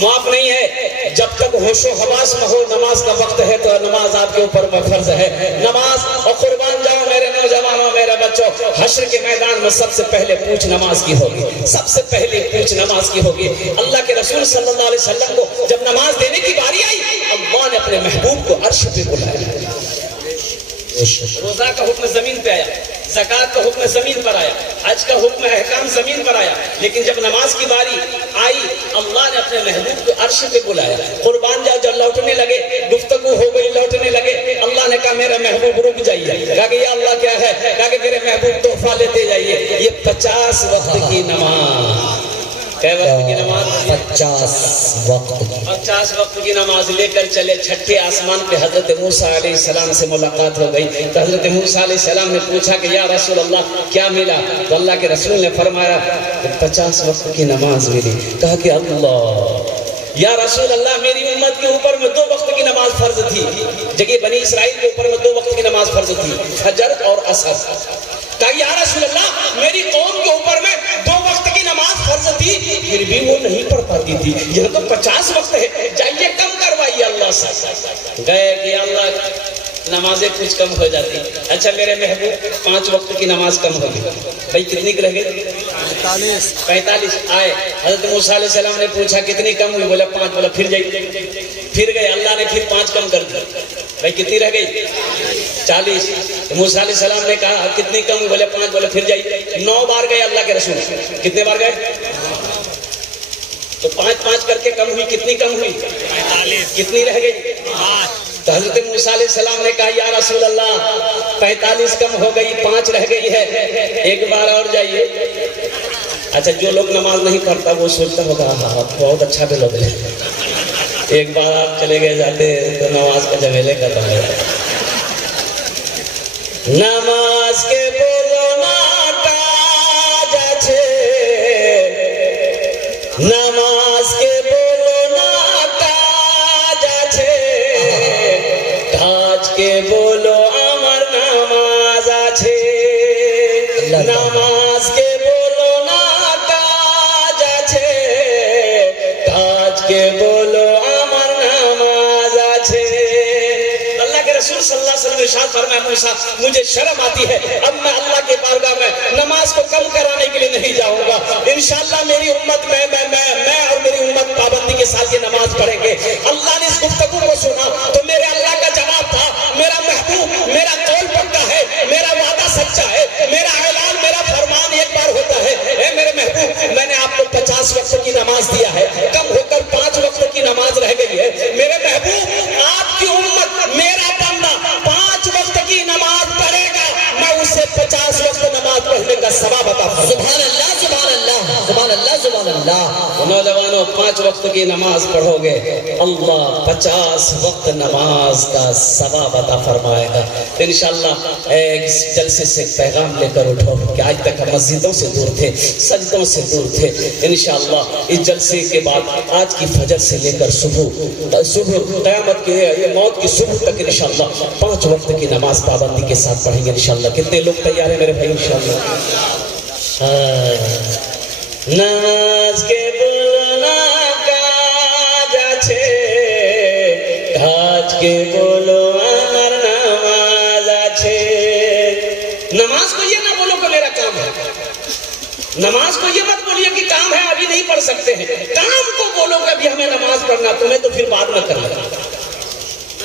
معاف نہیں ہے جب تک ہوش و حواس نہ ہو. نماز کا وقت ہے تو نماز آپ کے اوپر فرض ہے. نماز اور قربان جاؤ میرے نوجوانوں میرے بچوں, حشر کے میدان میں سب سے پہلے پوچھ نماز کی ہوگی. سب سے پہلے پوچھ نماز کی ہوگی. اللہ کے رسول صلی اللہ علیہ وسلم کو جب نماز دینے کی باری آئی, اللہ نے اپنے محبوب کو عرش پہ بلایا. روزہ کا حکم زمین پہ آیا, زکات کا حکم زمین پر آیا, حج کا حکم احکام زمین پر آیا, لیکن جب نماز کی باری آئی اللہ نے اپنے محبوب کو عرش پہ بلایا. قربان جاؤ جب لوٹنے لگے, گفتگو ہو گئی, لوٹنے لگے, اللہ نے کہا میرا محبوب رک جائیے. کہا کہ یا اللہ کیا ہے؟ کہا کہ میرے محبوب تحفہ لیتے جائیے. یہ 50 وقت کی نماز. کئے وقت کی نماز؟ 50 وقت کی نماز لے کر چلے. چھٹے آسمان پہ حضرت موسیٰ علیہ السلام سے ملاقات ہو گئی. تو حضرت موسیٰ علیہ السلام نے پوچھا کہ یا رسول اللہ کیا ملا؟ تو اللہ کے رسول نے فرمایا کہ 50 وقت کی نماز ملی. کہا کہ اللہ یا رسول اللہ میری امت کے اوپر میں 2 وقت کی نماز فرض تھی. جگہ بنی اسرائیل کے اوپر میں 2 وقت کی نماز فرض تھی, فجر اور عصر. کہا یا رسول اللہ میری قوم کے اوپر میں 2 وقت کی نماز فرض تھی, پھر بھی وہ نہیں پڑھ پاتی تھی. یہاں تو 50 وقت ہے, جائیے کم کروائیے اللہ سے. گئے کہ اللہ نمازیں کچھ کم ہو جاتی. اچھا میرے محبوب 5 وقت کی نماز کم ہو گئی. بھائی کتنی رہ گئی؟ 45. آئے حضرت موسیٰ علیہ السلام نے پوچھا کتنی کم ہوئی؟ بولا 5. بولا پھر جائیے. پھر گئے, اللہ نے پھر 5 کم کر دی. بھائی کتنی رہ گئی؟ 40. موسیٰ علیہ السلام نے کہا کتنی کم ہوئی؟ بولے 5. بولے پھر جائیے. 9 بار گئے اللہ کے رسول. کتنے بار گئے؟ تو 5 کر کے کم ہوئی. کتنی کم ہوئی؟ 45. کتنی رہ گئی؟ 5. تو حضرت موسیٰ علیہ السلام نے کہا یا رسول اللہ 45 کم ہو گئی, 5 رہ گئی ہے, ایک بار اور جائیے. اچھا جو لوگ نماز نہیں پڑھتا وہ سوچتا ہوگا ہاں بہت اچھا بھی لوگ ہیں, ایک بار آپ چلے گئے جاتے تو نماز کا جھمیلے ختم ہو جاتا. نماز کے بولو نا کاج আছে, نماز کے بولو نا کاج আছে, কাজ কে বলো আমার নামাজ আছে. নামাজ কে বলো না কাজ আছে, কাজ কে বলো আমার নামাজ আছে. اللہ کے رسول صلی اللہ علیہ وسلم نے ارشاد فرمایا موسیٰ مجھے شرم آتی ہے, اب میں اللہ کے بارگاہ میں نماز کو کم کرانے کے لیے نہیں جاؤں گا. انشاءاللہ میری امت میں اور میری امت پابندی کے ساتھ یہ نماز پڑھیں گے. اللہ نے اس گفتگو کو سنا تو میرے اللہ کا جواب تھا میرا محبوب میرا قول پکا ہے, میرا وعدہ سچا ہے, میرا اعلان میرا فرمان ایک بار ہوتا ہے. اے میرے محبوب میں نے آپ کو 50 وقت کی نماز دیا ہے, کم ہو کر 5 وقت کی نماز رہ گئی ہے. میرے محبوب آپ کی امت میرا بندہ 5 وقت کی نماز پڑھے گا, میں اسے 50 وقت نماز پڑھنے کا ثواب عطا فرماؤں. سبحان اللہ سبحان اللہ سبحان اللہ سبحان اللہ. نوجوانوں 5 وقت کی نماز پڑھو گے اللہ 50 وقت نماز کا ثواب عطا فرمائے گا انشاءاللہ. ایک جلسے سے پیغام لے کر اٹھو کہ آج تک ہم مسجدوں سے دور تھے, سجدوں سے دور تھے. انشاءاللہ اس جلسے کے بعد آج کی فجر سے لے کر صبح قیامت کے موت کی صبح تک انشاءاللہ 5 وقت کی نماز پابندی کے ساتھ پڑھیں گے انشاءاللہ. کتنے لوگ تیار ہیں میرے بھائی انشاءاللہ؟ نماز کے بولو نا کاج আছে, কাজ کے بولو আমার نماز আছে. نماز کو یہ نہ بولو کہ میرا کام ہے, نماز کو یہ مت بولیے کہ کام ہے ابھی نہیں پڑھ سکتے ہیں. کام کو بولو کہ ابھی ہمیں نماز پڑھنا, تمہیں تو پھر بعد میں کرنا.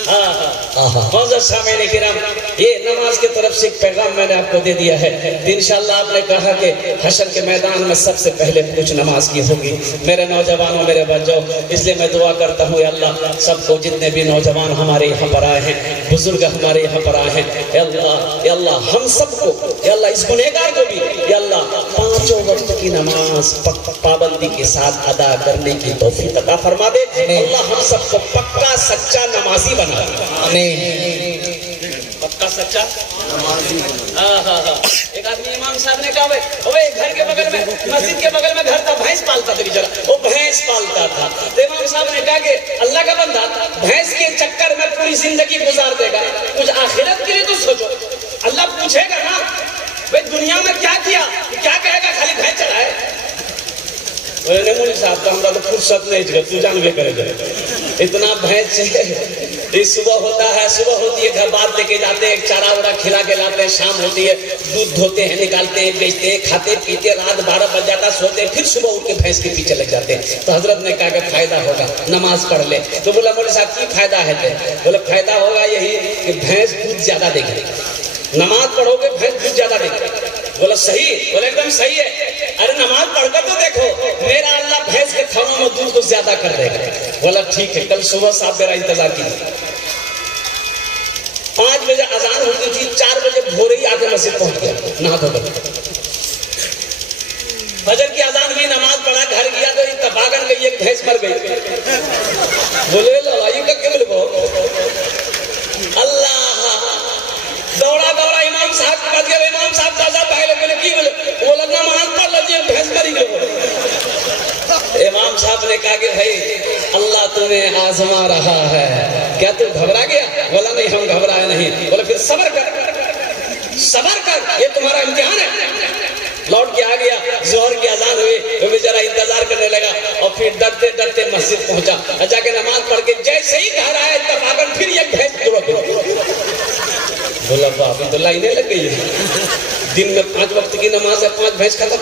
معزز سامعین کرام یہ نماز کی طرف سے ایک پیغام میں نے آپ کو دے دیا ہے. انشاءاللہ آپ نے کہا کہ حشر کے میدان میں سب سے پہلے کچھ نماز کی ہوگی. میرے نوجوانوں میرے بچوں اس لیے میں دعا کرتا ہوں یا اللہ سب کو جتنے بھی نوجوان ہمارے یہاں پر آئے ہیں, بزرگ ہمارے یہاں پر آئے ہیں, یا اللہ ہم سب کو یا اللہ اس گنہگار کو بھی یا اللہ 5 وقت کی نماز پابندی کے ساتھ ادا کرنے کی توفیق عطا فرما دے. اللہ ہم سب کو پکا سچا نمازی بنا. آمین. پکا سچا نمازی. ایک آدمی امام صاحب نے کہا وہ گھر کے بغل میں مسجد کے بغل میں گھر تھا, بھینس پالتا تھا بیچارہ, وہ بھینس پالتا تھا. تو امام صاحب نے کہا کہ اللہ کا بندہ بھینس کے چکر میں پوری زندگی گزار دے گا, کچھ آخرت کے لیے تو سوچو. اللہ پوچھے گا نا بھائی دنیا میں کیا کیا, کیا کہے گا؟ خالی بھینس چلائے. بولے نہیں مولوی صاحب تو ہمارا تو فرصت نہیں جگہ تو جانوے کرے گا اتنا بھینس ہے. صبح ہوتا ہے، صبح ہوتی ہے گھر بات لے کے جاتے ہیں، چارہ وڑا کھلا کے لاتے ہیں، شام ہوتی ہے دودھ دھوتے ہیں، نکالتے ہیں، بیچتے ہیں، کھاتے پیتے، رات 12 بج جاتا سوتے ہیں، پھر صبح اٹھ کے بھینس کے پیچھے لگ جاتے ہیں. تو حضرت نے کہا کہ فائدہ ہوگا نماز پڑھ لے. تو بولا مولوی صاحب کی فائدہ ہے؟ بولا فائدہ ہوگا یہی کہ بھینس دودھ زیادہ دے گی. نماز پڑھو گے بھینس دودھ زیادہ دے گی. بولا صحیح؟ بولا ایک دم صحیح ہے. ارے نماز پڑھ کر تو دیکھو میرا اللہ بھینس کے تھنوں میں دودھ کو زیادہ کر دے گا. بولا ٹھیک ہے کل صبح صاحب میرا انتظار کیجیے. 5 بجے اذان ہوتی تھی، 4 بجے بھورے ہی آ کے مسجد پہنچ گیا نہا دھو کر. فجر کی اذان ہوئی، نماز پڑھا، گھر گیا تو اتفاقاً گئی ایک بھینس مر گئی. بولے لڑائی کا کیوں لگو اللہ. دوڑا دوڑا امام صاحب کے پاس گیا. امام صاحب تازہ پہلے بولے کی بولے بولا نماز پڑھ لیجیے بھینس مری گئی. امام صاحب نے کہا کہ بھائی اللہ تمہیں آزما رہا ہے، کیا تو گھبرا گیا؟ بولا نہیں ہم گھبرائے نہیں. بولا پھر صبر کر، صبر کر، یہ تمہارا امتحان ہے. لوٹ کے آ گیا، ظہر کی اذان ہوئی، وہ بیچارہ انتظار کرنے لگا اور پھر ڈرتے ڈرتے مسجد پہنچا. جا کے نماز پڑھ کے جیسے ہی گھر آیا اتفاقاً پھر ایک بھینس دوڑ گئی. بولا ابھی تو لائنیں لگ گئی ہے، دن میں 5 وقت کی نماز ہے، 5 بھینس ختم.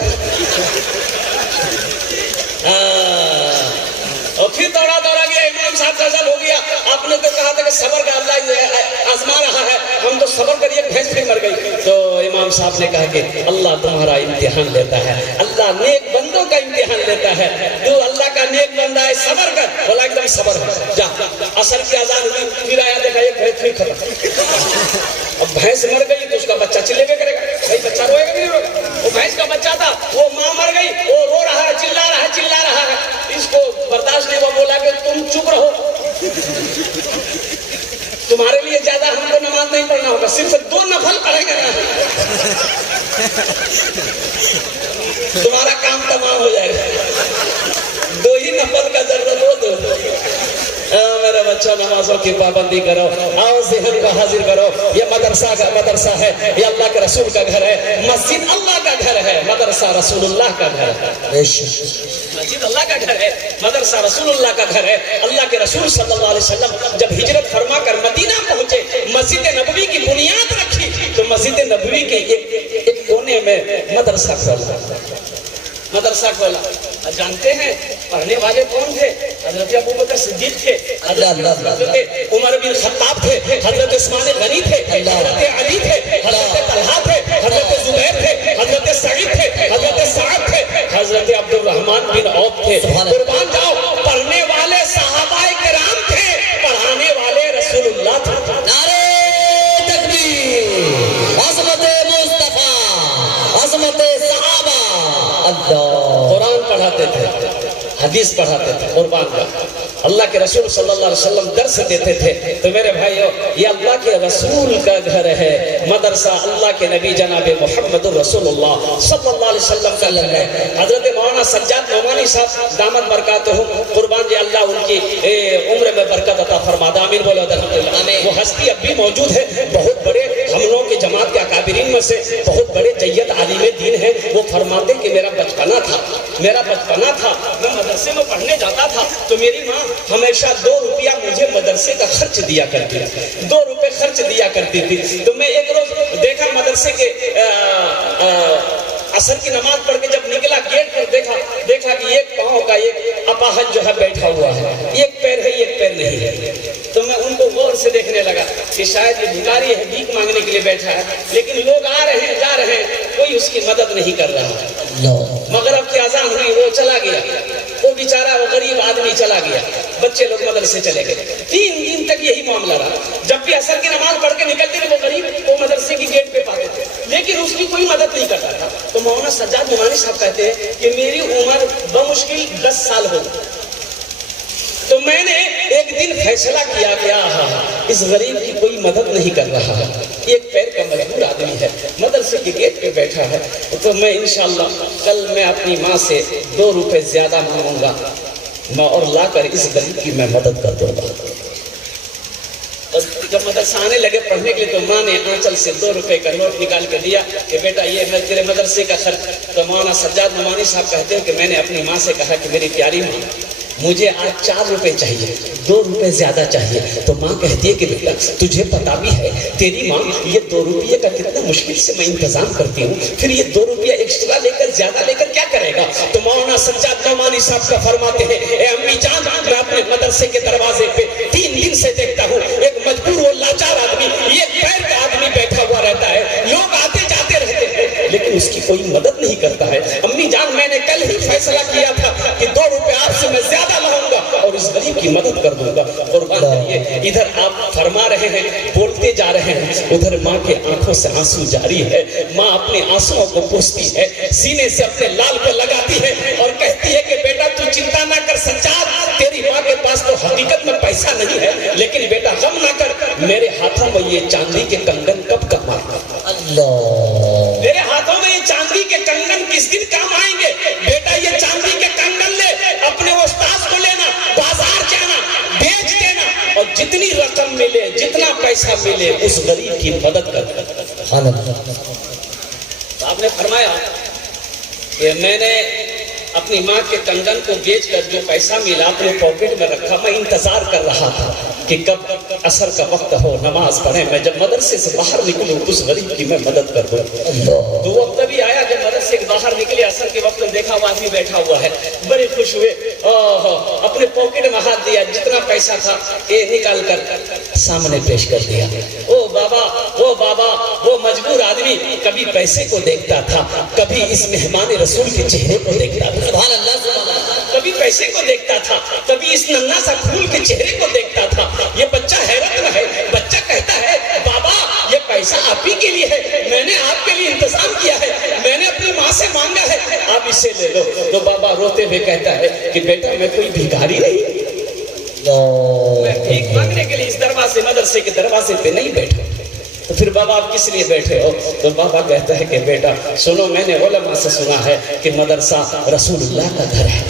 اور پھر دوڑا دوڑا گیا. امام صاحب غضب ہو گیا. آپ نے تو کہا تھا کہ صبر کا اللہ آزما رہا ہے، ہم تو صبر کریے بھینس پھر مر گئی. تو امام صاحب نے کہا کہ اللہ تمہارا امتحان لیتا ہے، اللہ نیک بندوں کا امتحان لیتا ہے، تو اللہ کا نیک بندہ ہے، صبر کر. بولا ایک دم صبر ہے. جا عصر کی اذان ہوئی، پھر آیا دیکھا ایک بھینس پھر ختم. اب بھینس مر گئی تو اس کا بچہ چلے بھی کرے گا، بھائی بچہ روئے گا نہیں روئے گا. وہ بھینس کا بچہ تھا، وہ ماں مر گئی، وہ رو رہا ہے، چلا رہا ہے، چلا رہا ہے. اس کو برداشت نہیں. وہ بولا کہ تم چپ رہو، تمہارے لیے زیادہ ہم کو نماز نہیں پڑھنا ہوگا، صرف 2 نفل پڑھیں گے نا، تمہارا کام تمام ہو جائے گا. 2 ہی نفل کا ضرورت ہو تو. میرے بچوں نمازوں کی پابندی کرو، آؤ ذہن کو حاضر کرو. یہ مدرسہ ہے، یہ اللہ کے رسول کا گھر ہے. مسجد اللہ کا گھر ہے، مدرسہ رسول اللہ کا گھر ہے. مسجد اللہ کا گھر ہے، مدرسہ رسول اللہ کا گھر ہے. اللہ کے رسول صلی اللہ علیہ وسلم جب ہجرت فرما کر مدینہ پہنچے، مسجد نبوی کی بنیاد رکھی تو مسجد نبوی کے ایک کونے میں مدرسہ کھولا. جانتے ہیں پڑھنے والے کون تھے؟ حضرت ابوبکر صدیق تھے، حضرت عمر بن خطاب تھے، حضرت عثمان غنی تھے، حضرت علی تھے، حضرت طلحہ تھے، حضرت زبیر تھے، حضرت سعید تھے، حضرت سعد تھے، حضرت عبد الرحمن بن عوف تھے. قربان جاؤ، پڑھنے والے صحابہ کرام تھے، پڑھانے والے رسول اللہ تھے. نعرہ تکبیر، عظمت مصطفیٰ، عظمت صحابہ. قرآن پڑھاتے تھے، حدیث پڑھاتے تھے. قربان کا اللہ کے رسول صلی اللہ علیہ وسلم درس دیتے تھے. تو میرے بھائیو یہ اللہ کے رسول کا گھر ہے، مدرسہ اللہ کے نبی جناب محمد رسول اللہ صلی اللہ علیہ وسلم کا گھر ہے. حضرت مولانا سجاد نعمانی صاحب دامت برکاتہم، قربان جی اللہ ان کی عمر میں برکت عطا فرمادا. آمین بولو الحمدللہ. وہ ہستی اب بھی موجود ہے، بہت بڑے ہم لوگوں کی جماعت کے اکابرین میں سے بہت بڑے جید عالم دین ہیں. وہ فرماتے کہ میرا بچپنا تھا، میں مدرسے میں پڑھنے جاتا تھا تو میری ماں ہمیشہ 2 روپیہ مجھے مدرسے کا خرچ دیا کرتی تھی، 2 روپے خرچ دیا کرتی تھی. تو میں ایک روز دیکھا مدرسے کے عصر کی نماز پڑھ کے جب نکلا گیٹ پر دیکھا کہ ایک پاؤں کا ایک اپاہج جو ہے بیٹھا ہوا ہے، ایک پیر ہے ایک پیر نہیں ہے. تو میں ان کو غور سے دیکھنے لگا کہ شاید یہ بھکاری ہے، بھیک مانگنے کے لیے بیٹھا ہے، لیکن لوگ آ رہے ہیں جا رہے ہیں، کوئی اس کی مدد نہیں کر رہا. مغرب کی اذان ہوئی، وہ چلا گیا، وہ بیچارہ وہ غریب آدمی چلا گیا. بچے لوگ مدرسے چلے گئے. 3 دن تک یہی معاملہ رہا. جب بھی عصر کی نماز پڑھ کے نکلتے تھے وہ غریب وہ مدرسے کی گیٹ پہ پاتے تھے، لیکن اس کی کوئی مدد نہیں کرتا تھا. تو مولانا سجاد نعمانی صاحب کہتے ہیں کہ میری عمر بمشکل 10 سال ہو. تو میں نے ایک دن فیصلہ کیا کہ اس غریب کی کوئی مدد نہیں کر رہا ہے، ایک پیر کا مجبور آدمی ہے، مدرسے کے گیٹ پہ بیٹھا ہے. تو میں انشاءاللہ کل میں اپنی ماں سے 2 روپے زیادہ مانگوں گا اور لا کر اس غریب کی میں مدد کر دوں گا. جب مدرسہ آنے لگے پڑھنے کے لیے تو ماں نے آنچل سے 2 روپے کا نوٹ نکال کے دیا کہ بیٹا یہ ہے تیرے مدرسے کا خرچ۔ تو مولانا سجاد نعمانی صاحب کہتے ہیں کہ میں نے اپنی ماں سے کہا کہ میری پیاری ماں مجھے آج 4 روپے چاہیے، 2 روپے زیادہ چاہیے۔ تو ماں کہتی ہے کہ بیٹا تجھے پتا بھی ہے تیری ماں یہ 2 روپے کا کتنا مشکل سے میں انتظام کرتی ہوں، پھر یہ 2 روپے ایکسٹرا لے کر زیادہ لے کر کیا کرے گا؟ تو مولانا سجاد نعمانی صاحب کا فرماتے ہیں اے امی جان میں اپنے مدرسے کے دروازے پہ 3 دن سے دیکھتا ہوں ایک مجبور و لاچار آدمی، یہ غیر کا آدمی بیٹھا ہوا رہتا ہے، لوگ آتے جاتے رہتے ہیں لیکن اس کی کوئی مدد نہیں کرتا ہے۔ امی جان میں نے کل ہی فیصلہ کیا تھا کہ 2 روپے آپ سے میں زیادہ لاؤں گا اور اس غریب کی مدد کر دوں گا۔ قربان جائیے، ادھر آپ فرما رہے ہیں، بولتے جا رہے ہیں، ادھر ماں کے آنکھوں سے آنسو جاری ہے۔ ماں اپنے آنسوؤں کو پوچھتی ہے، سینے سے اپنے لال کو لگاتی ہے اور کہتی ہے کہ بیٹا تو چنتا نہ کر سجاد، تیری ماں کے پاس تو حقیقت میں پیسہ نہیں ہے لیکن بیٹا غم نہ کر، میرے ہاتھوں میں یہ چاندی کے کنگن کب کام آئیں گے؟ اللہ، میرے ہاتھوں میں یہ چاندی کے کنگن کس دن کام آئیں گے؟ بیٹا یہ چاندی کے کنگن لے، اپنے استاذ کو لینا، بازار جانا، بیچ دینا اور جتنی رقم ملے جتنا پیسہ ملے اس غریب کی مدد کر۔ آپ نے فرمایا کہ میں نے اپنی ماں کے کنگن کو بیچ کر جو پیسہ ملا اپنے پاکٹ میں رکھا، میں انتظار کر رہا تھا کہ کب عصر کا وقت ہو، نماز پڑھیں، میں جب مدرسے سے باہر نکلوں اس غریب کی میں مدد کر دوں۔ تو وقت بھی آیا جب مدرسے سے باہر نکلے، عصر کے وقت دیکھا وہ آدمی بیٹھا ہوا ہے، بڑے خوش ہوئے، اپنے پاکٹ میں ہاتھ دیا، جتنا پیسہ تھا یہ نکال کر سامنے پیش کر دیا۔ او بابا، وہ بابا، وہ مجبور آدمی کبھی پیسے کو دیکھتا تھا، کبھی اس مہمان رسول کے چہرے کو دیکھتا تھا، سبحان اللہ، کبھی پیسے کو دیکھتا تھا، کبھی اس ننھا سا پھول کے چہرے کو دیکھتا تھا۔ یہ بچہ حیرت میں ہے، بچہ کہتا ہے بابا یہ پیسہ آپ ہی کے لیے ہے، میں نے آپ کے لیے انتظام کیا ہے، میں نے اپنی ماں سے مانگا ہے، آپ اسے لے لو۔ تو بابا روتے ہوئے کہتا ہے کہ بیٹا میں کوئی بھکاری نہیں، میں بھیک مانگنے کے لیے اس دروازے مدرسے کے دروازے پہ نہیں بیٹھا۔ تو پھر بابا آپ کس لیے بیٹھے ہو؟ تو بابا کہتا ہے کہ بیٹا سنو، میں نے علماء سے سنا ہے کہ مدرسہ رسول اللہ کا گھر ہے،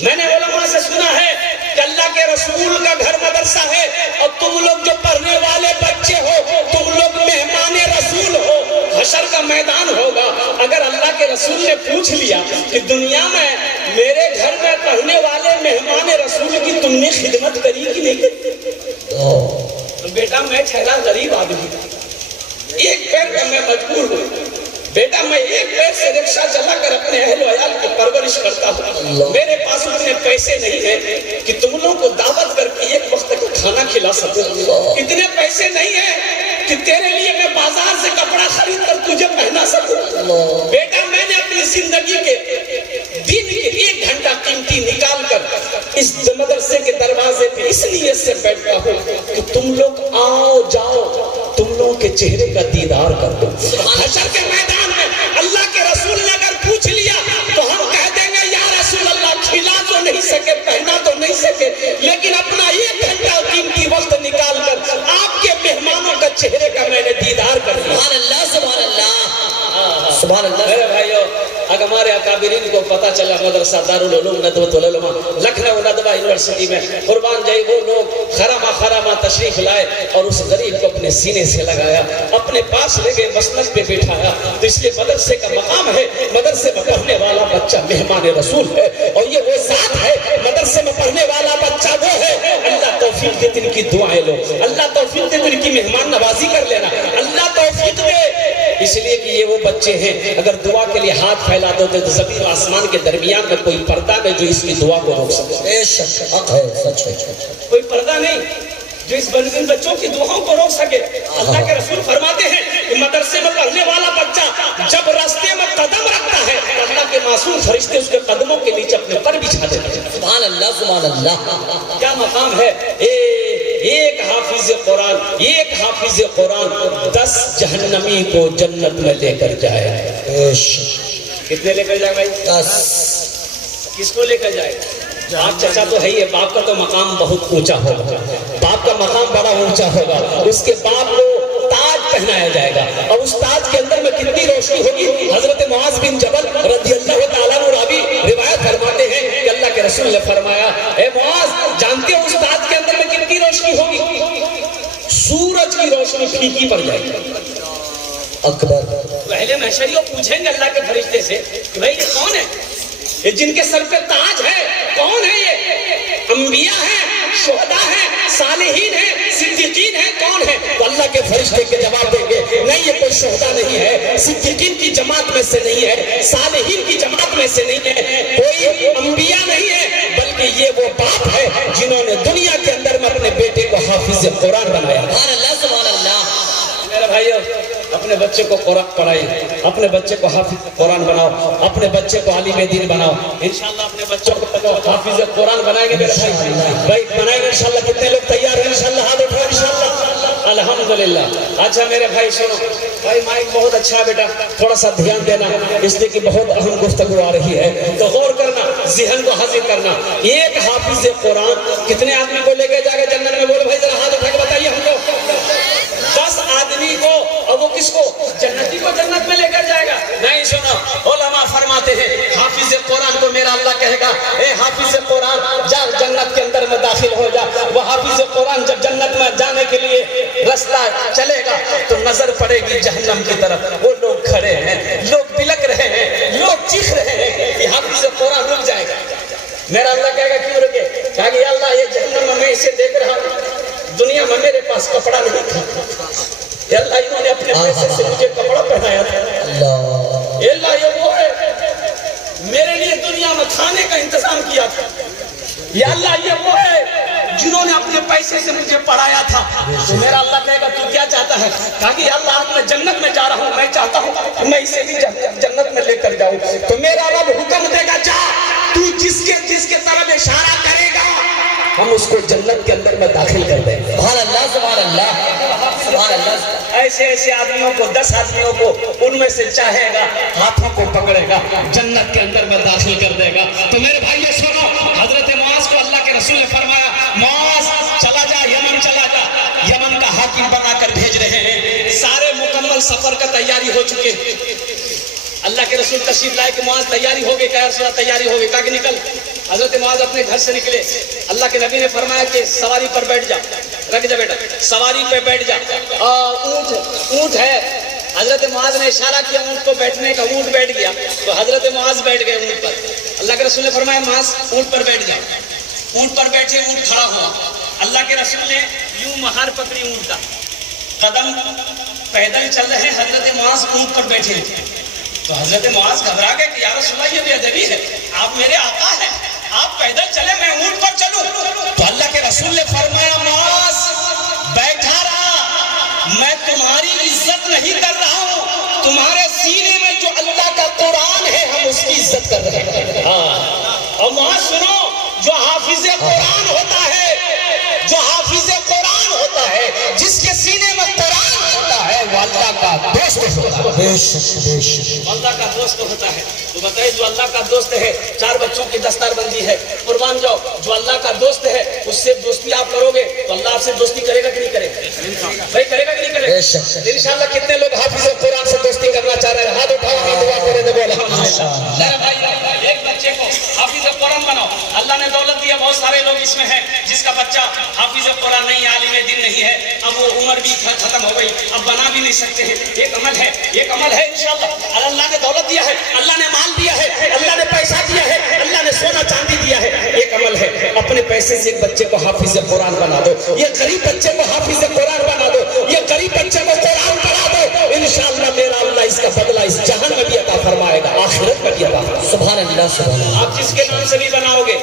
میں نے علماء سے سنا ہے کہ اللہ کے رسول کا گھر مدرسہ ہے، اور تم لوگ جو پڑھنے والے بچے ہو تم لوگ مہمان رسول ہو، حشر کا میدان ہوگا، اگر اللہ کے رسول نے پوچھ لیا کہ دنیا میں میرے گھر میں پڑھنے والے مہمان رسول کی تم نے خدمت کری کہ نہیں کری؟ بیٹا میں ٹھہرا غریب آدمی، ایک پیر پر میں مجبور ہوں، بیٹا میں ایک پیر سے رکشہ چلا کر اپنے اہل و عیال کی پرورش کرتا ہوں، میرے پاس اتنے پیسے نہیں ہیں کہ تم لوگوں کو دعوت کر کے ایک وقت کا کھانا کھلا سکوں، اتنے پیسے نہیں ہیں کہ تیرے لیے میں بازار سے کپڑا خرید کر تجھے پہنا سکوں۔ بیٹا میں نے اپنی زندگی کے دن کے 1 گھنٹہ قیمتی نکال کر اس مدرسے کے دروازے پہ اس لیے سے بیٹھتا ہوں کہ تم لوگ آؤ جاؤ، تم لوگوں کے چہرے کا دیدار کر دو۔ حشر کے میدان میں اللہ کے رسول نے اگر پوچھ لیا تو ہم کہہ دیں گے یا رسول اللہ کھلا تو نہیں سکے، پہنا تو نہیں سکے، لیکن اپنا 1 گھنٹہ قیمتی وقت نکال کر آپ کے مہمانوں کا چہرے کا میں نے دیدار کر دیا۔ سبحان اللہ، سبحان اللہ، سبحان اللہ۔ میرے بھائیو، اگر ہمارے اکابرین کو پتا چلا مدرسہ دارالعلوم ندوۃ العلماء لکھنؤ ندوہ یونیورسٹی میں، قربان جائے وہ لوگ خرامہ تشریف لائے اور اس غریب کو اپنے سینے سے لگایا، اپنے پاس لے گئے، مسند پہ بٹھایا، تو اس لیے مدرسے کا مقام ہے، مدرسے میں پڑھنے والا بچہ مہمان رسول ہے، اور یہ وہ ذات ہے، مدرسے میں پڑھنے والا بچہ وہ ہے۔ اللہ توفیق دے ان کی دعائیں لو، اللہ توفیق دے ان کی مہمان نوازی کر لینا، اللہ توفیق دے، اس لیے کہ یہ وہ بچے ہیں اگر دعا کے لیے ہاتھ پھیلا دو تو زمین و آسمان کے درمیان میں کوئی پردہ نہیں جو اس کی دعا کو روک سکے، بے شک حق ہے، سچ ہے، کوئی پردہ نہیں جو اس بچوں کی دعاؤں کو روک سکے۔ اللہ کے رسول فرماتے ہیں کہ مدرسے میں پڑھنے والا بچہ جب راستے میں قدم رکھتا ہے اللہ کے معصوم فرشتے اس کے قدموں کے نیچے اپنے پر بچھا دیتے ہیں۔ سبحان اللہ، سبحان اللہ، کیا مقام ہے! ایک حافظ قرآن، ایک حافظ قرآن 10 جہنمی کو جنت میں لے کر جائے۔ کتنے لے کر جائے بھائی؟ 10۔ کس کو لے کر جائے؟ آپ چچا تو ہے ہی ہے، باپ کا تو مقام بہت اونچا ہوگا، باپ کا مقام بڑا اونچا ہوگا، اس کے باپ کو تاج پہنایا جائے گا، اور اس تاج کے اندر میں کتنی روشنی ہوگی! حضرت معاذ بن جبل رضی اللہ تعالیٰ عنہ راوی روایت فرماتے ہیں کہ اللہ کے رسول نے فرمایا، اے معاذ جانتے ہو اس تاج کے اندر میں کتنی روشنی ہوگی؟ کی روشنی پھیکی پڑ جائے گی۔ اکبر پہلے محشریوں پوچھیں گے اللہ کے فرشتے سے کہ بھائی یہ کون ہے، یہ جن کے سر پہ تاج ہے کون ہے؟ یہ انبیاء ہیں، شہداء ہیں، صالحین ہیں، صدیقین ہیں، کون ہے؟ تو اللہ کے فرشتے کے جواب دیں گے نہیں یہ کوئی شہداء نہیں ہے، صدیقین کی جماعت میں سے نہیں ہے، صالحین کی جماعت میں سے نہیں ہے، کوئی انبیاء نہیں ہے، بلکہ یہ وہ باپ ہے جنہوں نے دنیا کے اندر میں اپنے بیٹے کو حافظ قرآن بنایا۔ سبحان اللہ سبحان اللہ۔ میرے بھائیو اپنے بچے کو قرآن پڑھائیے، اپنے بچے کو حافظ قرآن بناؤ، اپنے بچے کو عالم دین بناؤ۔ انشاءاللہ اپنے بچوں کو حافظ قرآن بنائیں گے میرے بھائی بنائیں گے انشاءاللہ۔ کتنے لوگ تیار ہیں انشاءاللہ؟ ہاتھ اٹھائیں انشاءاللہ۔ الحمدللہ۔ اچھا میرے بھائی سنو، بھائی مائک بہت اچھا ہے بیٹا، تھوڑا سا دھیان دینا اس لیے کہ بہت اہم گفتگو آ رہی ہے، تو غور کرنا، ذہن کو حاضر کرنا۔ ایک حافظ قرآن کتنے آدمی کو لے کے جا کے جنت میں؟ بولو بھائی ذرا ہاتھ اٹھا کے بتائیے ہم کو۔ 10 آدمی کو، اور وہ کس کو؟ جنتی کو جنت میں لے کر جائے گا؟ نہیں سنو، علماء فرماتے ہیں حافظ قرآن کو میرا اللہ کہے گا اے حافظ قرآن جا جنت کے اندر میں داخل ہو جا۔ وہ حافظ قرآن جب جنت میں جانے کے لیے رستہ چلے گا تو نظر پڑے گی جہنم کی طرف، وہ لوگ کھڑے ہیں، لوگ بلک رہے ہیں، لوگ چیخ رہے ہیں کہ حافظ قرآن رک جائے گا۔ میرا اللہ کہے گا کیوں رکے؟ کہا کہ اللہ یہ جہنم میں اسے دیکھ رہا ہوں، دنیا میں میرے پاس کپڑا نہیں تھا، یا اللہ انہوں نے اپنے پیسے سے مجھے کپڑا پہنایا تھا، یا اللہ یہ وہ ہے میرے لیے دنیا میں کھانے کا انتظام کیا تھا، یا اللہ یہ وہ ہے جنہوں نے اپنے پیسے سے مجھے پڑھایا تھا۔ تو میرا اللہ کہے گا تو کیا چاہتا ہے؟ کہا کہ اللہ میں جنت میں جا رہا ہوں، میں چاہتا ہوں کہ میں اسے بھی جنت میں لے کر جاؤں۔ تو میرا رب حکم دے گا جا، تو جس کے طرف اشارہ کرے گا ہم اس کو جنت کے اندر میں داخل کر دیں گے۔ سبحان اللہ سبحان اللہ سبحان اللہ۔ ایسے آدمیوں کو 10 آدمیوں کو ان میں سے چاہے گا ہاتھوں کو پکڑے گا جنت کے اندر میں داخل کر دے گا۔ تو میرے بھائی سنو، حضرت معاذ کو اللہ کے رسول نے فرمایا معاذ چلا جا یمن، چلا جا، یمن کا حاکم بنا کر بھیج رہے ہیں۔ سارے مکمل سفر کا تیاری ہو چکے، اللہ کے رسول تشریف لائے کہ معاذ تیاری ہو گئی؟ کہا رسول اللہ تیاری ہو گئی۔ کہا کہ نکل۔ حضرت معاذ اپنے گھر سے نکلے، اللہ کے نبی نے فرمایا کہ سواری پر بیٹھ جا، رکھ جا بیٹا، سواری پہ بیٹھ جا۔ اونٹ ہے، حضرت معاذ نے اشارہ کیا اونٹ کو بیٹھنے کا، اونٹ بیٹھ گیا، تو حضرت معاذ بیٹھ گئے اونٹ پر۔ اللہ کے رسول نے فرمایا معاذ اونٹ پر بیٹھ جا، اونٹ پر بیٹھے، اونٹ کھڑا ہوا، اللہ کے رسول نے یوں مہار پکڑی اونٹ کا، قدم پیدل چل رہے، حضرت معاذ اونٹ پر بیٹھے، تو حضرت معاذ گھبرا گئے کہ یا رسول اللہ یہ بے ادبی ہے، آپ میرے آقا ہیں، آپ پیدل چلے میں اونٹ پر چلوں؟ تو اللہ کے رسول نے فرمایا معاذ بیٹھا رہا، میں تمہاری عزت نہیں کر رہا ہوں، تمہارے سینے میں جو اللہ کا قرآن ہے ہم اس کی عزت کر رہے ہیں۔ اور معاذ سنو، جو حافظ قرآن ہوتا ہے، جو حافظ قرآن ہوتا ہے، جس کے سینے میں قرآن ہوتا ہے وہ اللہ کا دوست ہوتا ہے، بے شک اللہ کا دوست ہوتا ہے۔ تو بتائیے جو اللہ کا دوست ہے، 4 بچوں کی دستار بندی ہے، قربان جاؤ، جو اللہ کا دوست ہے اس سے دوستی آپ کرو گے تو اللہ آپ سے دوستی کرے گا کہ نہیں کرے گا؟ بھائی کرے گا کہ نہیں کرے گا؟ انشاءاللہ کتنے لوگ حافظ قرآن سے دوستی کرنا چاہ رہے ہیں؟ ہاتھ اٹھاؤ، دعا کرے دے الحمدللہ۔ ایک بچے کو حافظ قرآن بناؤ، اللہ نے دولت دیا، بہت سارے لوگ اس میں ہیں جس کا بچہ حافظ قرآن نہیں، عالم دین نہیں ہے، اب وہ عمر بھی ختم ہو گئی، اب بنا بھی نہیں سکتے ہیں، ایک عمل ہے، ایک عمل ہے انشاءاللہ، اللہ نے دولت دیا ہے، اللہ نے مال دیا ہے، اللہ نے پیسہ دیا ہے، اللہ نے سونا چاندی دیا ہے، ایک عمل ہے اپنے پیسے سے ایک بچے کو حافظ قرآن بنا دو، یہ غریب بچے کو حافظ قرآن بنا دو، یہ غریب بچے کو قرآن پڑھا دو، انشاءاللہ میرا اللہ اس کا بدلہ اس جہان میں بھی عطا فرمائے گا، آخرت میں بھی عطا فرمائے گا۔ سبحان اللہ سبحان اللہ۔ آپ جس کے نام سے بھی بناؤ گے،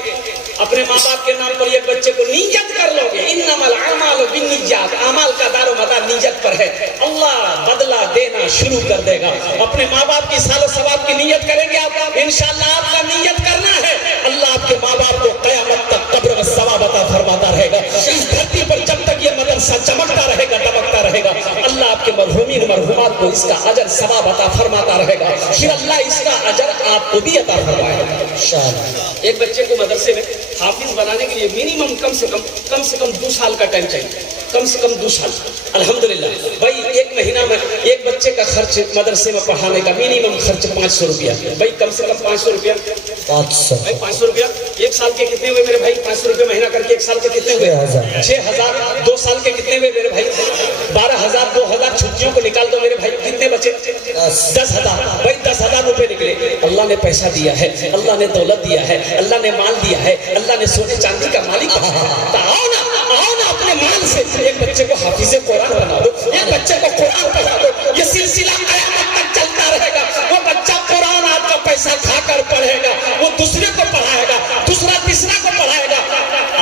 اپنے ماں باپ کے نام پر یہ بچے کو نیت کر لو گے، انما الاعمال بالنیات، اعمال کا دار و مدار نیت پر ہے، اللہ بدلہ دینا شروع کر دے گا۔ اپنے ماں باپ کی سال و ثواب کی نیت کریں گے آپ، انشاءاللہ آپ کا نیت کرنا ہے، اللہ آپ کے ماں باپ کو قیامت تک قبر میں ثواب عطا فرماتا رہے گا۔ اس دھرتی پر جب تک یہ مدرسہ چمکتا رہے گا، دمکتا رہے گا، اللہ آپ کے مرحومین مرحومات کو کو اس کا اجر ثواب عطا فرماتا رہے گا، پھر اللہ اس کا اجر آپ کو بھی عطا فرمائے گا انشاءاللہ۔ ایک بچے کو مدرسے میں حافظ بنانے کے لیے منیمم کم سے کم 2 سال کا ٹائم چاہیے، کم سے کم 2 سال۔ الحمدللہ بھائی ایک مہینہ میں ایک بچے کا خرچ مدرسے میں پڑھانے کا منیمم خرچ 500 روپیہ، بھائی کم سے کم 500 روپیہ، 500 روپیہ ایک سال کے کتنے ہوئے میرے بھائی؟ 500 روپیہ مہینہ کر کے ایک سال کے کتنے ہوئے؟ 6000۔ 2 سال کے کتنے ہوئے میرے بھائی؟ 12000۔ 2000 چھٹیوں کو نکال دو میرے بھائی، کتنے بچے؟ 10,000۔ بھائی 10,000 روپے نکلے۔ اللہ نے پیسہ دیا ہے، اللہ نے دولت دیا ہے، اللہ نے مال دیا ہے، اللہ نے سونے چاندی کا مالک ہے، تو آؤ نا اپنے مال سے ایک بچے کو حافظ قرآن بنا دو، ایک بچے کو قرآن پڑھا دو، یہ سلسلہ قیامت تک چلتا رہے گا۔ وہ بچہ قرآن آپ کا پیسہ کھا کر پڑھے گا، وہ دوسرے کو پڑھائے گا، دوسرا تیسرا کو پڑھائے گا،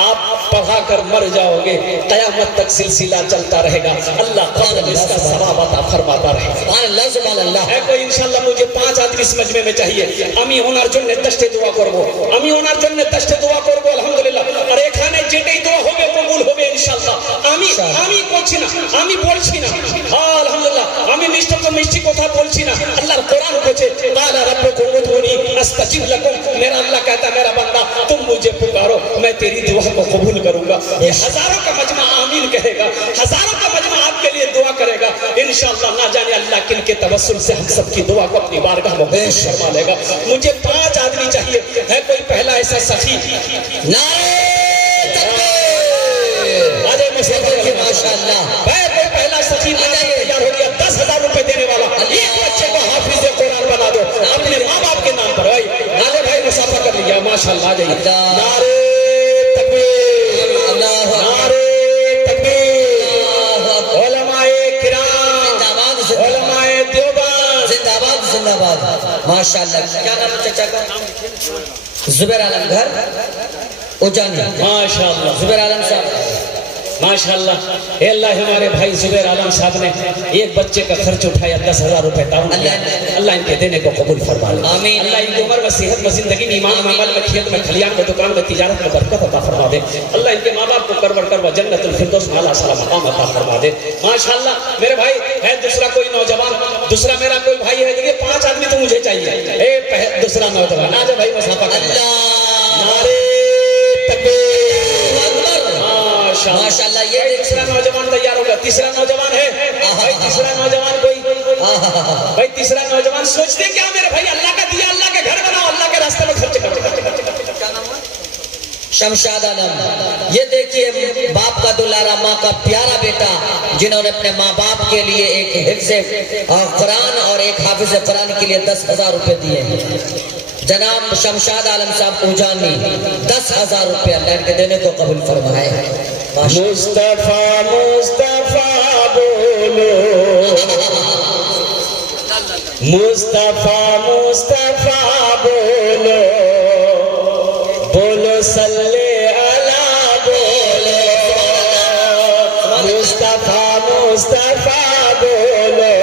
آپ پڑھا کر مر جاؤ گے، قیامت تک سلسلہ چلتا رہے گا۔ اللہ اس کا ثواب عطا فرماتا رہے گا۔ سبحان اللہ۔ ہے کوئی انشاءاللہ مجھے 5 آدمی اس مجمع میں چاہیے، আমি ওনার জন্য দশটি দোয়া করব, আমি ওনার জন্য দশটি দোয়া করব আলহামদুলিল্লাহ। আর এখানে যেটাই দোয়া হবে কবুল হবে ইনশাআল্লাহ। আমি বলছি না, আমি বলছি না, হ্যাঁ আলহামদুলিল্লাহ, আমি মিষ্টি কথা বলছি না। আল্লাহর কোরআন বলছে قال ربكم ادعوني استجب لكم، میرا اللہ کہتا ہے میرا بندہ تم مجھے پکارو میں تیری دعا کو قبول کروں گا۔ یہ ہزاروں کا مجمع آمین کہے گا، ہزاروں کا مجمع آپ کے لیے دعا کرے گا انشاءاللہ۔ نہ جانے اللہ کن کے توسل سے ہم سب کی دعا کو اپنی بارگاہ میں قبول فرما لے گا۔ مجھے 5 آدمی چاہیے، ہے کوئی پہلا ایسا سخی؟ ماشاءاللہ ہے کوئی پہلا سخی تیار ہو گیا 10,000 روپے دینے والا؟ ایک بچے کو حافظ قرآن بنا دو اپنے ماں باپ کے نام پر۔ بھائی نالے بھائی مسافہ کر لیا ماشاءاللہ، آ جائیے۔ نعرے تکبیر، نعرے تکبیر، علماء کرام، علماء دیوبند زندہ باد زندہ باد۔ ماشاءاللہ کیا نام ہے چچا کا؟ زبیر عالم گھر اجانی۔ ماشاءاللہ زبیر عالم صاحب ماشاءاللہ۔ اے اللہ ہمارے بھائی زبیر عالم صاحب نے ایک بچے کا خرچ اٹھایا 10,000 روپے تعاون کیا، اللہ ان کے دینے کو قبول فرما لے۔ آمین۔ اللہ ان کی عمر میں صحت میں زندگی میں ایمان میں عمل میں کھیت میں کھلیان میں دکان میں تجارت میں برکت عطا فرما دے۔ اللہ ان کے ماں باپ کو کرور کروا جنت الفردوس میں اعلیٰ سارا مقام عطا فرما دے۔ ماشاءاللہ میرے بھائی ہے دوسرا کوئی نوجوان، دوسرا میرا کوئی بھائی ہے؟ دیکھیے 5 آدمی تو مجھے چاہیے۔ اے دوسرا نوجوان آ جائے بھائی مسافہ کر۔ نعرے تکبیر، ماشاءاللہ۔ یہ تیسرا نوجوان تیار ہوگا۔ تیسرا نوجوان ہے بھائی، تیسرا نوجوان کوئی؟ بھائی تیسرا نوجوان سوچتے کیا میرے بھائی؟ اللہ کا دیا، اللہ کے گھر بناؤ، اللہ کے راستے میں خرچ کرو۔ شمشاد عالم، یہ دیکھیے باپ کا دلارا ماں کا پیارا بیٹا جنہوں نے اپنے ماں باپ کے لیے ایک حفظ قرآن اور ایک حافظ قرآن کے لیے 10,000 روپے دیے ہیں۔ جناب شمشاد عالم صاحب اوجانی 10,000 روپے اللہ ان کے دینے کو قبول فرمائے۔ مصطفیٰ مصطفیٰ بولو، مصطفیٰ مصطفیٰ بولو، بولو صلی اللہ بولو، مصطفیٰ مصطفیٰ بولو،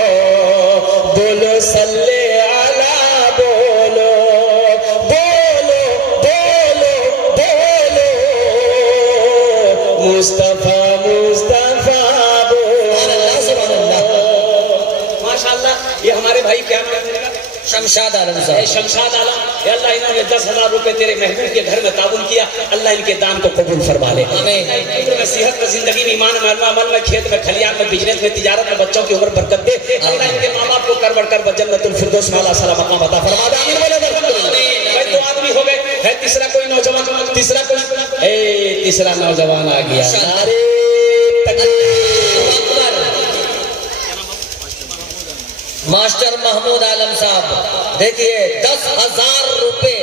بولو صلی اللہ بولو، بولو بولو بولو، مصطفیٰ مصطفیٰ بولو۔ ماشاءاللہ یہ ہمارے بھائی کیا نام ہے؟ شمشاد عالم اے صاحب شمشاد عالم، اے اللہ انہوں نے 10,000 روپے تیرے محبوب کے گھر میں تعاون کیا، اللہ ان کے دان کو قبول فرما لے۔ آمین۔ میں صحت میں زندگی میں ایمان میں عمل میں کھیت میں کھلیان میں بزنس میں تجارت میں بچوں کی عمر برکت دے، اللہ ان کے ماں باپ کو کرور کر جنت الفردوس میں اعلیٰ سارا مقام عطا فرما دے۔ آمین بولے الحمدللہ۔ بھائی 2 آدمی ہو گئے، ہے تیسرا کوئی نوجوان؟ تیسرا کوئی؟ اے تیسرا نوجوان آ گیا۔ نعرے تکبیر۔ ماسٹر محمود عالم صاحب دیکھیے 10,000 روپے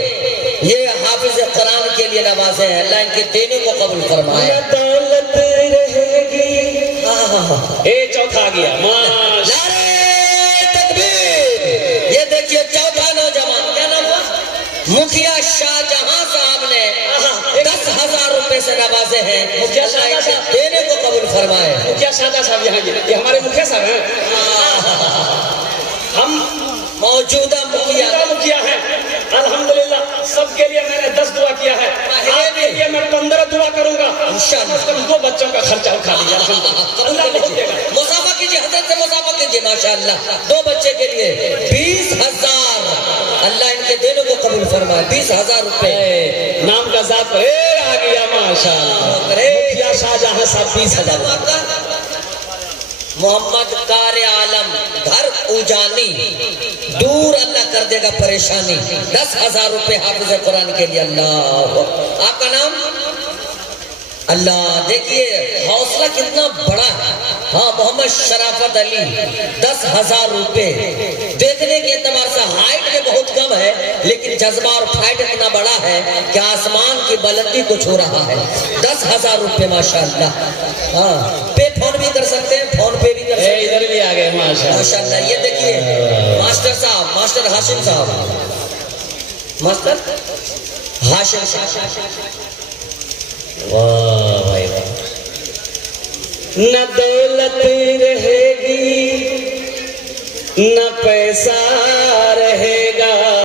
یہ حافظ قرآن کے لیے نوازے ہیں، اللہ ان کے دینے کو قبول فرمائے۔ دولت رہے گی۔ اے چوتھا آ گیا۔ نعرے تکبیر۔ یہ دیکھیے چوتھا نوجوان کیا نام ہوا؟ مکھیا شاہ جہاں صاحب نے 10,000 روپے سے نوازے ہیں، اللہ ان کے دینے کو قبول فرمائے۔ مکھیا شاہجہاں صاحب یہاں یہ ہمارے مکھیا صاحب ہیں، ہم موجودہ مکھیا ہیں الحمدللہ۔ سب کے لیے میں نے 10 دعا کیا ہے، آپ کے لیے میں 15 دعا کروں گا انشاءاللہ۔ 2 بچوں کا خرچہ اٹھا لیا، اللہ بہت دے گا۔ مسافہ کیجیے، حضرت سے مسافہ کیجیے۔ ماشاءاللہ 2 بچے کے لیے 20,000 اللہ ان کے دینوں کو قبول فرمائے 20,000 روپے نام کا ذات پر آ گیا ماشاءاللہ مکھیا شاہجہاں صاحب 20,000 محمد کار عالم گھر اجانی دور اللہ کر دے گا پریشانی 10,000 روپے حافظ قرآن کے لیے اللہ آپ کا نام اللہ دیکھیے حوصلہ کتنا بڑا ہے ہاں محمد شرافت علی 10,000 روپے دیکھنے کے اعتبار سے ہائٹ میں بہت کم ہے لیکن جذبہ اور فائٹ اتنا بڑا ہے کہ آسمان کی بلندی کو چھو رہا ہے 10,000 روپے ماشاءاللہ ہاں پے فون بھی کر سکتے ہیں فون پے بھی کر سکتے ہیں ادھر بھی آ گئے ماشاءاللہ یہ دیکھیے ماسٹر صاحب ماسٹر ہاشم صاحب ماسٹر ہاشم صاحب واہ بھائی واہ نہ دولت رہے گی نہ پیسہ رہے گا